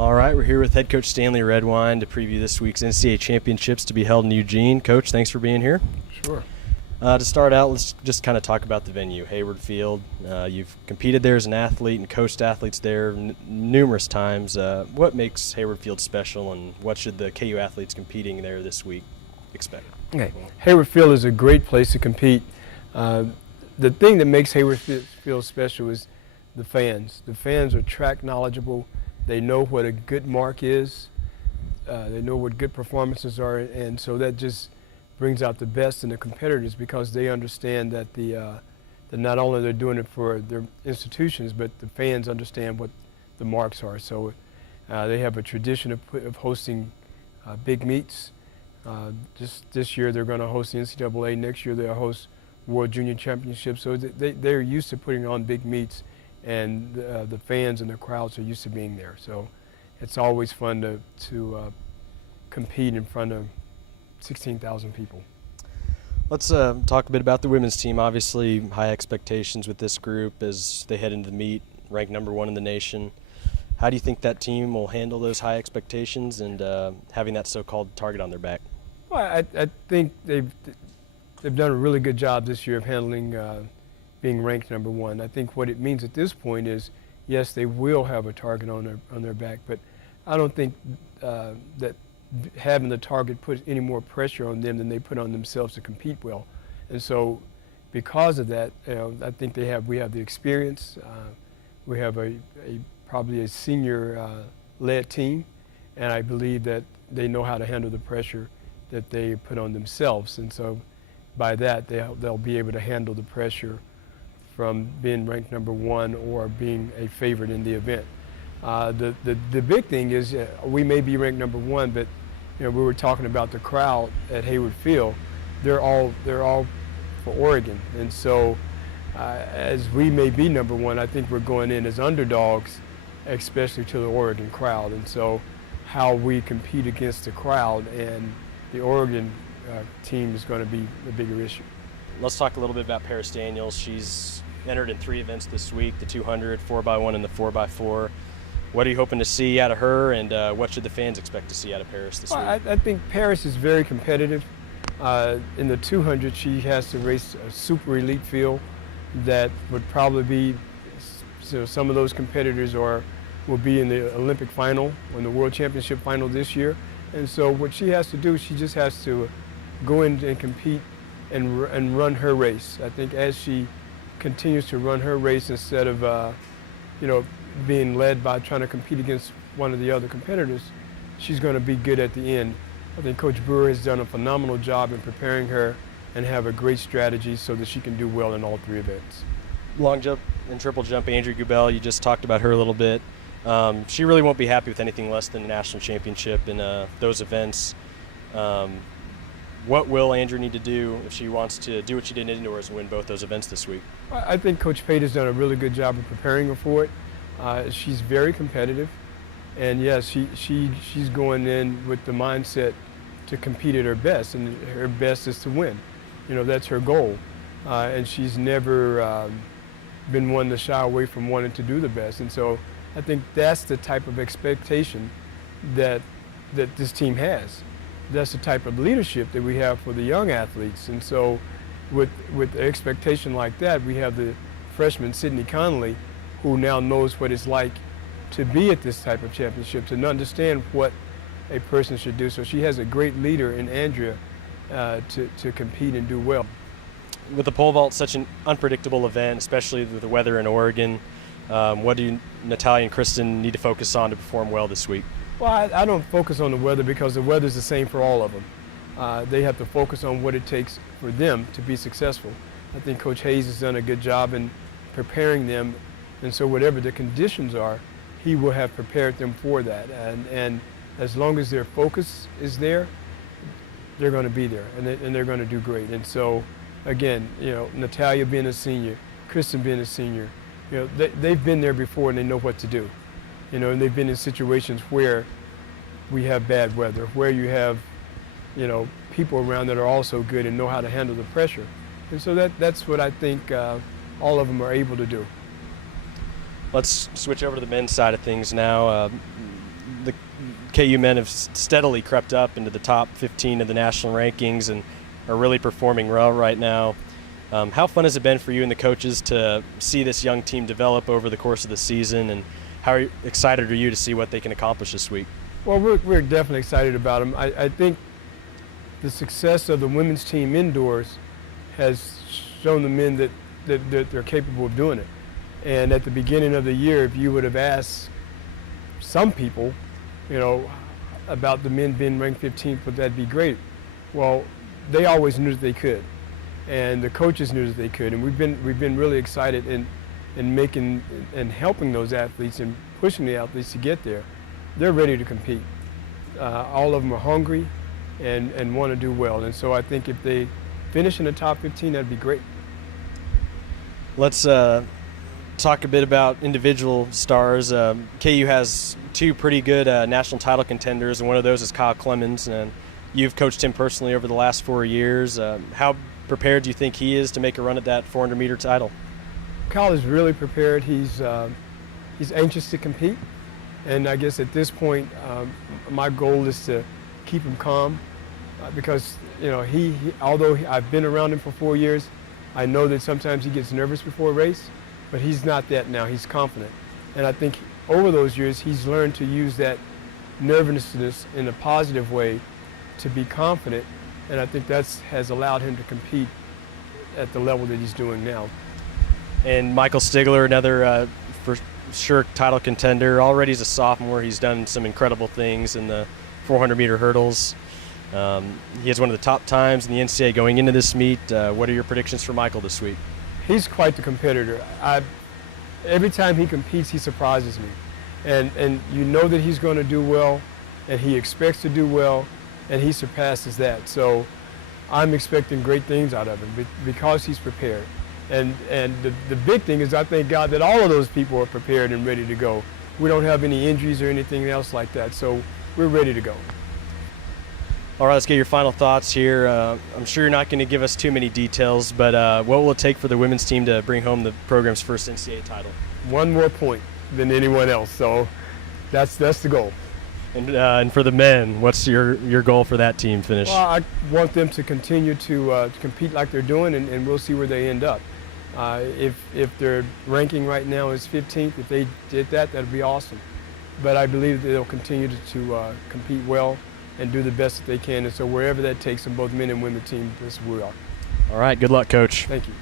All right, we're here with head coach Stanley Redwine to preview this week's NCAA Championships to be held in Eugene. Coach, thanks for being here. Sure. To start out, let's just kind of talk about the venue, Hayward Field. You've competed there as an athlete and coached athletes there numerous times. What makes Hayward Field special, and what should the KU athletes competing there this week expect? Okay. Hayward Field is a great place to compete. The thing that makes Hayward Field special is the fans. The fans are track knowledgeable. They know what a good mark is. They know what good performances are, and so that just brings out the best in the competitors because they understand that that not only they're doing it for their institutions, but the fans understand what the marks are. So they have a tradition of hosting big meets. Just this year they're going to host the NCAA. Next year they'll host World Junior Championships. So they're used to putting on big meets, and the fans and the crowds are used to being there. So it's always fun to compete in front of 16,000 people. Let's talk a bit about the women's team. Obviously, high expectations with this group as they head into the meet, ranked #1 in the nation. How do you think that team will handle those high expectations and having that so-called target on their back? Well, I think they've done a really good job this year of handling being ranked #1. I think what it means at this point is, yes, they will have a target on their back, but I don't think that having the target put any more pressure on them than they put on themselves to compete well. And so because of that, I think we have the experience. We have probably a senior led team, and I believe that they know how to handle the pressure that they put on themselves. And so by that, they'll be able to handle the pressure from being ranked #1 or being a favorite in the event. The big thing is we may be ranked #1, but we were talking about the crowd at Hayward Field. They're all for Oregon, and so as we may be #1, I think we're going in as underdogs, especially to the Oregon crowd. And so how we compete against the crowd and the Oregon team is going to be the bigger issue. Let's talk a little bit about Paris Daniels. She's entered in 3 events this week, the 200, 4x1, and the 4x4. What are you hoping to see out of her, and what should the fans expect to see out of Paris this week? I think Paris is very competitive. In the 200, she has to race a super elite field that would probably be, some of those competitors will be in the Olympic final, in the World Championship final this year. And so what she has to do, she just has to go in and compete and run her race. I think as she continues to run her race instead of, being led by trying to compete against one of the other competitors, she's going to be good at the end. I think Coach Brewer has done a phenomenal job in preparing her and have a great strategy so that she can do well in all 3 events. Long jump and triple jump, Andrea Gubel, you just talked about her a little bit. She really won't be happy with anything less than the national championship in those events. What will Andrea need to do if she wants to do what she did in indoors and win both those events this week? I think Coach Pate has done a really good job of preparing her for it. She's very competitive, and yes, she's going in with the mindset to compete at her best, and her best is to win. That's her goal, and she's never been one to shy away from wanting to do the best. And so I think that's the type of expectation that this team has. That's the type of leadership that we have for the young athletes. And so with the expectation like that, we have the freshman Sydney Connolly, who now knows what it's like to be at this type of championship, to understand what a person should do. So she has a great leader in Andrea to compete and do well. With the pole vault, such an unpredictable event, especially with the weather in Oregon, what do Natalia and Kristen need to focus on to perform well this week? Well, I don't focus on the weather because the weather is the same for all of them. They have to focus on what it takes for them to be successful. I think Coach Hayes has done a good job in preparing them, and so whatever the conditions are, he will have prepared them for that. And as long as their focus is there, they're going to be there, and they're going to do great. And so, again, Natalia being a senior, Kristen being a senior, they've been there before and they know what to do. And they've been in situations where we have bad weather, where you have, people around that are also good and know how to handle the pressure. And so that's what I think all of them are able to do. Let's switch over to the men's side of things now. KU men have steadily crept up into the top 15 of the national rankings and are really performing well right now. How fun has it been for you and the coaches to see this young team develop over the course of the season, and how excited are you to see what they can accomplish this week? Well, we're definitely excited about them. I think the success of the women's team indoors has shown the men that they're capable of doing it. And at the beginning of the year, if you would have asked some people, about the men being ranked 15th, would that be great? Well, they always knew that they could, and the coaches knew that they could, and we've been really excited in making and helping those athletes and pushing the athletes to get there. They're ready to compete. All of them are hungry and want to do well, and so I think if they finish in the top 15, that'd be great. Let's talk a bit about individual stars. KU has two pretty good national title contenders, and one of those is Kyle Clemens, and you've coached him personally over the last 4 years. How prepared do you think he is to make a run at that 400-meter title? Kyle is really prepared. He's anxious to compete, and I guess at this point, my goal is to keep him calm, because he although I've been around him for 4 years, I know that sometimes he gets nervous before a race, but he's not that now. He's confident, and I think over those years he's learned to use that nervousness in a positive way to be confident, and I think that has allowed him to compete at the level that he's doing now. And Michael Stigler, another for sure title contender. Already as a sophomore, he's done some incredible things in the 400-meter hurdles. He has one of the top times in the NCAA going into this meet. What are your predictions for Michael this week? He's quite the competitor. Every time he competes, he surprises me. And you know that he's going to do well, and he expects to do well, and he surpasses that. So I'm expecting great things out of him because he's prepared. And the big thing is, I thank God that all of those people are prepared and ready to go. We don't have any injuries or anything else like that, so we're ready to go. All right, let's get your final thoughts here. I'm sure you're not going to give us too many details, but what will it take for the women's team to bring home the program's first NCAA title? One more point than anyone else, so that's the goal. And for the men, what's your goal for that team finish? Well, I want them to continue to compete like they're doing, and we'll see where they end up. If their ranking right now is 15th, if they did that, that'd be awesome. But I believe that they'll continue to compete well and do the best that they can. And so wherever that takes them, both men and women team, that's where we are. All right, good luck, Coach. Thank you.